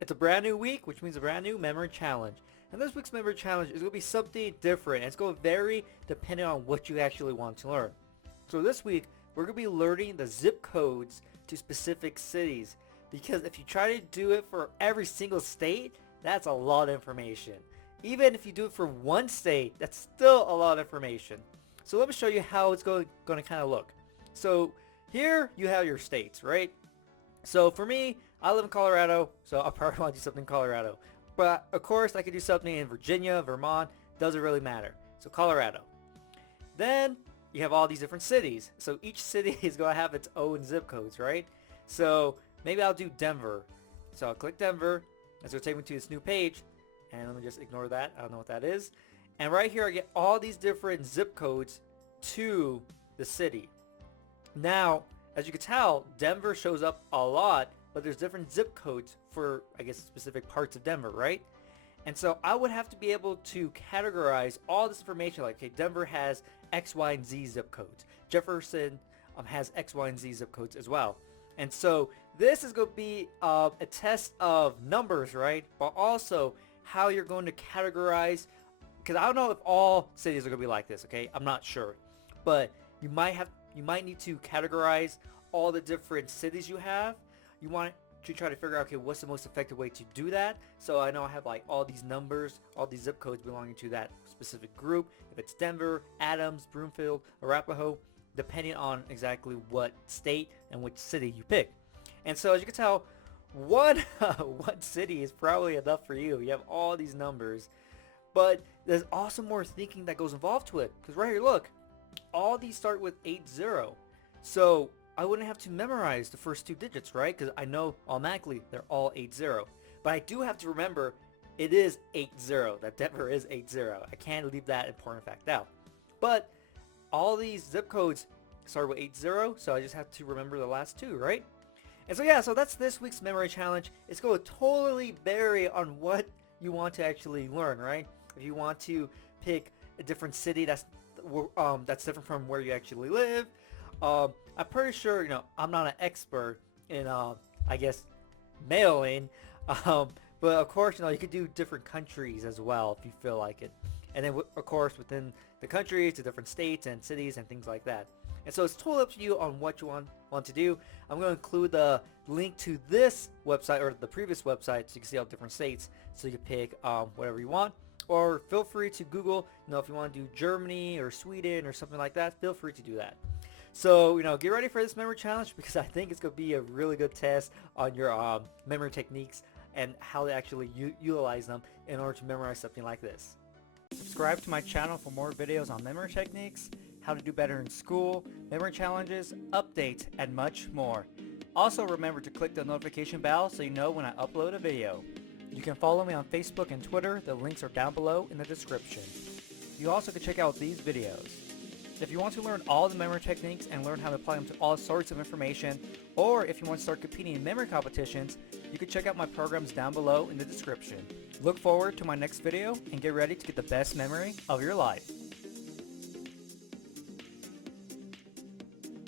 It's a brand new week, which means a brand new memory challenge. And this week's memory challenge is going to be something different. And it's going to vary depending on what you actually want to learn. So this week, we're going to be learning the zip codes to specific cities. Because if you try to do it for every single state, that's a lot of information. Even if you do it for one state, that's still a lot of information. So let me show you how it's going to kind of look. So here you have your states, right? So for me, I live in Colorado, so I'll probably want to do something in Colorado. But of course, I could do something in Virginia, Vermont, doesn't really matter. So Colorado. Then you have all these different cities. So each city is going to have its own zip codes, right? So maybe I'll do Denver. So I'll click Denver. It's going to take me to this new page. And let me just ignore that. I don't know what that is. And right here I get all these different zip codes to the city. Now, as you can tell, Denver shows up a lot, but there's different zip codes for, I guess, specific parts of Denver, right? And so I would have to be able to categorize all this information like, okay, Denver has X, Y, and Z zip codes. Jefferson has X, Y, and Z zip codes as well. And so this is going to be a test of numbers, right? But also how you're going to categorize, because I don't know if all cities are going to be like this, okay? I'm not sure. But you might need to categorize all the different cities you have. You want to try to figure out, okay, what's the most effective way to do that? So I know I have like all these numbers, all these zip codes belonging to that specific group. If it's Denver, Adams, Broomfield, Arapahoe, depending on exactly what state and which city you pick. And so as you can tell, one city is probably enough for you. You have all these numbers. But there's also more thinking that goes involved to it. Because right here, look, all these start with 80. So I wouldn't have to memorize the first two digits, right? Because I know automatically they're all 80. But I do have to remember it is 80, that Denver is 80. I can't leave that important fact out. But all these zip codes start with 80, so I just have to remember the last two, right? And so yeah, so that's this week's memory challenge. It's going to totally vary on what you want to actually learn, right? If you want to pick a different city that's different from where you actually live. I'm pretty sure, I'm not an expert in, I guess, mailing. But of course, you could do different countries as well if you feel like it. And then, of course, within the countries, the different states and cities and things like that. And so it's totally up to you on what you want to do. I'm going to include the link to this website or the previous website so you can see all different states. So you can pick whatever you want. Or feel free to Google, if you want to do Germany or Sweden or something like that, feel free to do that. So, get ready for this memory challenge because I think it's going to be a really good test on your memory techniques and how to actually utilize them in order to memorize something like this. Subscribe to my channel for more videos on memory techniques, how to do better in school, memory challenges, updates, and much more. Also remember to click the notification bell so you know when I upload a video. You can follow me on Facebook and Twitter. The links are down below in the description. You also can check out these videos. If you want to learn all the memory techniques and learn how to apply them to all sorts of information, or if you want to start competing in memory competitions, you can check out my programs down below in the description. Look forward to my next video and get ready to get the best memory of your life.